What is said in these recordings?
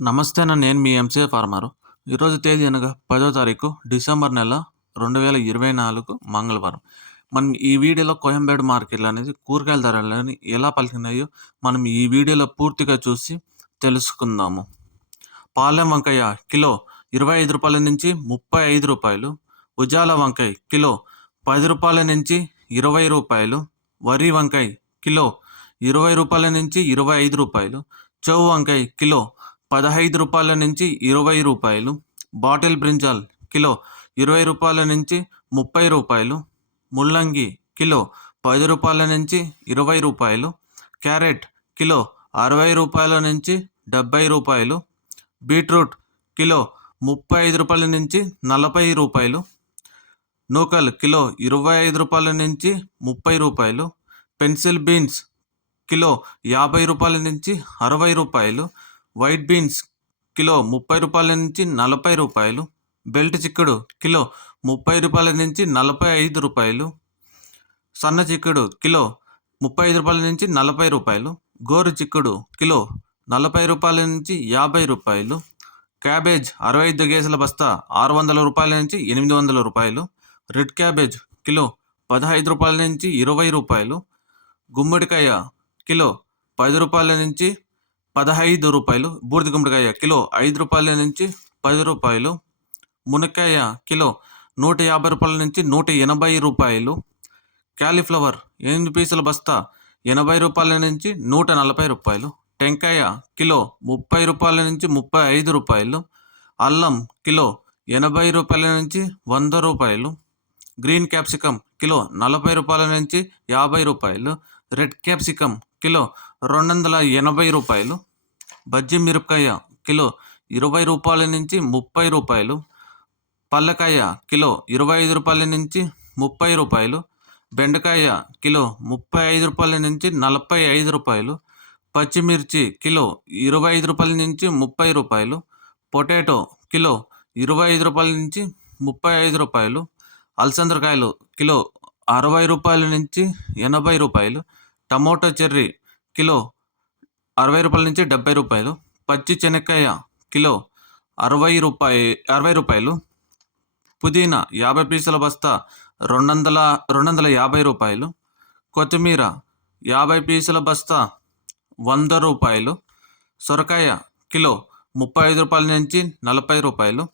నమస్తే అన్న, నేను మీ ఎంసీఏ ఫార్మరు. ఈరోజు తేదీ అనగా 10వ తారీఖు డిసెంబర్ నెల 2024 మంగళవారం. మనం ఈ వీడియోలో కోయంబేడు మార్కెట్లు అనేది కూరగాయల ధరలని ఎలా పలికినాయో మనం ఈ వీడియోలో పూర్తిగా చూసి తెలుసుకుందాము. పాలెం వంకాయ కిలో రూ. 25 నుంచి రూ. 35. ఉజాల వంకాయ కిలో రూ. 10 నుంచి రూ. 20. వరి వంకాయ కిలో రూ. 20 నుంచి రూ. 25. చెవు వంకాయ కిలో రూ. 15 నుంచి రూ. 20. బాటిల్ బ్రింజాల్ కిలో రూ. 20 నుంచి రూ. 30. ముల్లంగి కిలో రూ. 10 నుంచి రూ. 20. క్యారెట్ కిలో రూ. 60 నుంచి రూ. 70. బీట్రూట్ కిలో రూ. 35 నుంచి రూ. 40. నూకల్ కిలో రూ. 25 నుంచి రూ. 30. పెన్సిల్ బీన్స్ కిలో రూ. 50 నుంచి రూ. 60. వైట్ బీన్స్ కిలో రూ. 30 నుంచి రూ. 40. బెల్ట్ చిక్కుడు కిలో రూ. 30 నుంచి రూ. 45. సన్న చిక్కుడు కిలో రూ. 35 నుంచి రూ. 40. గోరు చిక్కుడు కిలో రూ. 40 నుంచి రూ. 50. క్యాబేజ్ 65 కేజీల బస్తా రూ. 600 నుంచి రూ. 800. రెడ్ క్యాబేజ్ కిలో రూ. 15 నుంచి రూ. 20. గుమ్మడికాయ కిలో రూ. 10 నుంచి రూ. 15. బూడిద గుమ్మడికాయ కిలో రూ. 5 నుంచి రూ. 10. మునక్కాయ కిలో రూ. 150 నుంచి రూ. 180. క్యాలీఫ్లవర్ 8 పీసుల బస్తా రూ. 80 నుంచి రూ. 140. టెంకాయ కిలో రూ. 30 నుంచి రూ. 35. అల్లం కిలో రూ. 80 నుంచి రూ. 100. గ్రీన్ క్యాప్సికమ్ కిలో రూ. 40 నుంచి రూ. 50. రెడ్ క్యాప్సికమ్ కిలో రూ. 280. బజ్జి మిరపకాయ కిలో రూ. 20 నుంచి రూ. 30. పల్లకాయ కిలో రూ. 25 నుంచి రూ. 30. బెండకాయ కిలో రూ. 35 నుంచి రూ. 45. పచ్చిమిర్చి కిలో రూ. 25 నుంచి రూ. 30. పొటాటో కిలో రూ. 25 నుంచి రూ. 35. అలసందకాయలు కిలో రూ. 60 నుంచి రూ. 80. టమోటో చెర్రీ కిలో రూ. 60 నుంచి రూ. 70. పచ్చి శనక్కాయ కిలో రూ. 60. పుదీనా 50 పీసుల బస్తా రూ. 250. కొత్తిమీర 50 పీసుల బస్తా రూ. 100. సొరకాయ కిలో రూ. 35 నుంచి రూ. 40.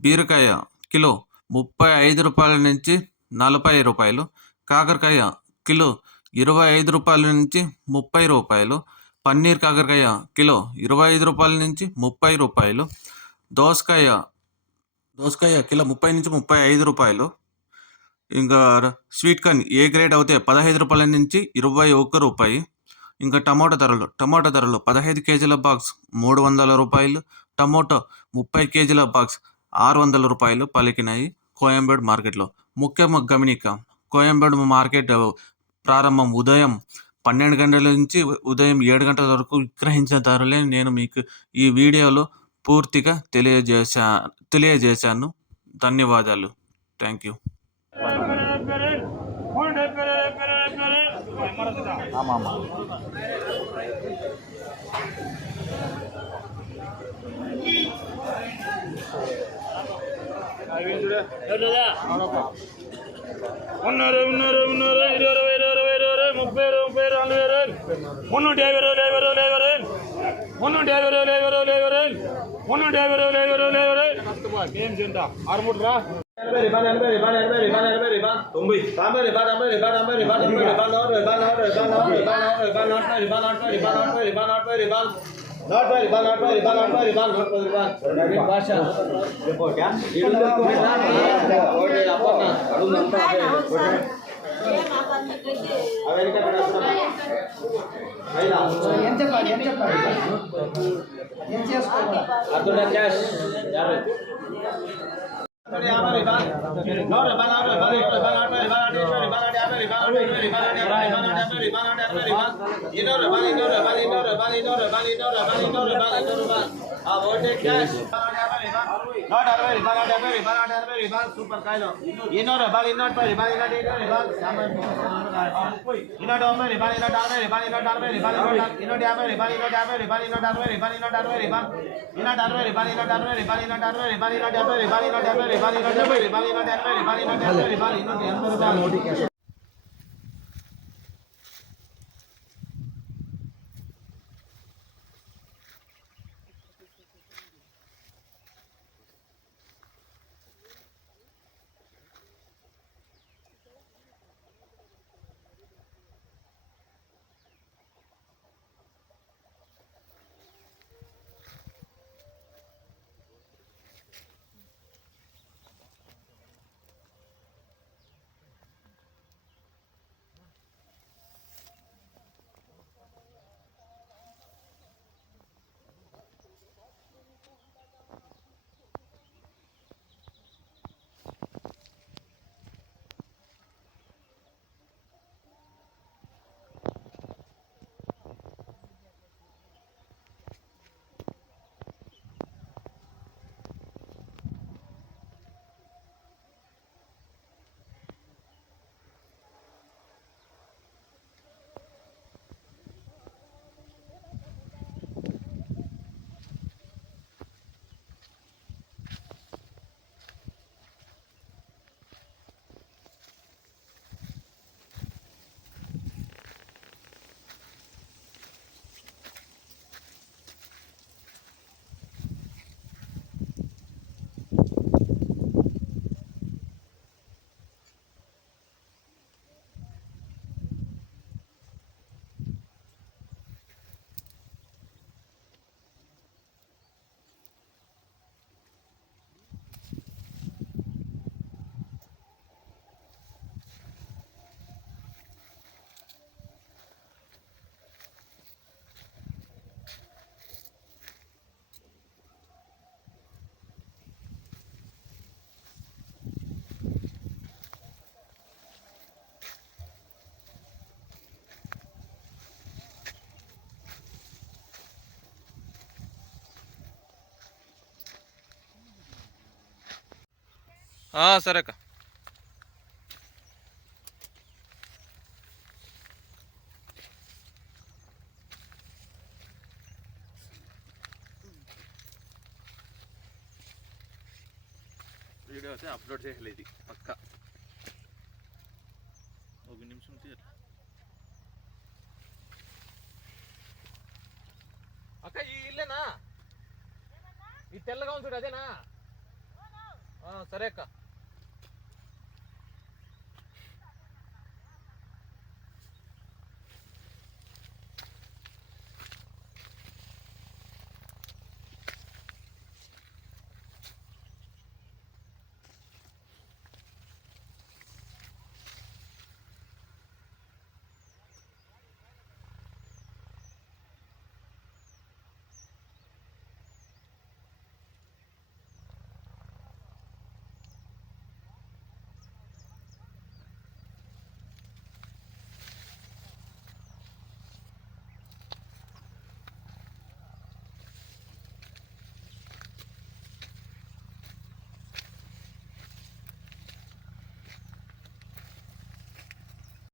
బీరకాయ కిలో రూ. 35 నుంచి రూ. 40. కాకరకాయ కిలో రూ. 25 నుంచి రూ. 30. పన్నీర్ కాకరకాయ కిలో రూ. 25 నుంచి రూ. 30. దోసకాయ కిలో 30 నుంచి రూ. 35. ఇంకా స్వీట్ కార్న్ ఏ గ్రేడ్ అయితే రూ. 15 నుంచి రూ. 21. ఇంకా టమాటో ధరలు 15 కేజీల బాక్స్ రూ. 300. టమోటో 30 కేజీల బాక్స్ రూ. 600 పలికినాయి కోయంబేడు మార్కెట్లో. ముఖ్య గమనిక, కోయంబేడు మార్కెట్ ప్రారంభం ఉదయం 12 గంటల నుంచి ఉదయం 7 గంటల వరకు విక్రయించిన ధరలే నేను మీకు ఈ వీడియోలో పూర్తిగా తెలియజేశాను. ధన్యవాదాలు. Thank you. Not away, rival, super Kylo. You know the ball, not by rival, rival, summer. You know, over rival, not away, rival, not away, rival, you know, rival, not away, rival, not away, rival, not away, rival. You know, rival, not away, rival, not away, rival, not away, rival, not away, rival, not away, rival, not away, rival, not away, rival, you know, the సరే అక్క. Video అయితే upload చేయలేదు ఇది పక్క. ఒక నిమిషం తీయాలి అక్క. ఈ ఇల్లేనా? ఈ తెల్లగా ఉంది చూడు అదేనా? సరే అక్క.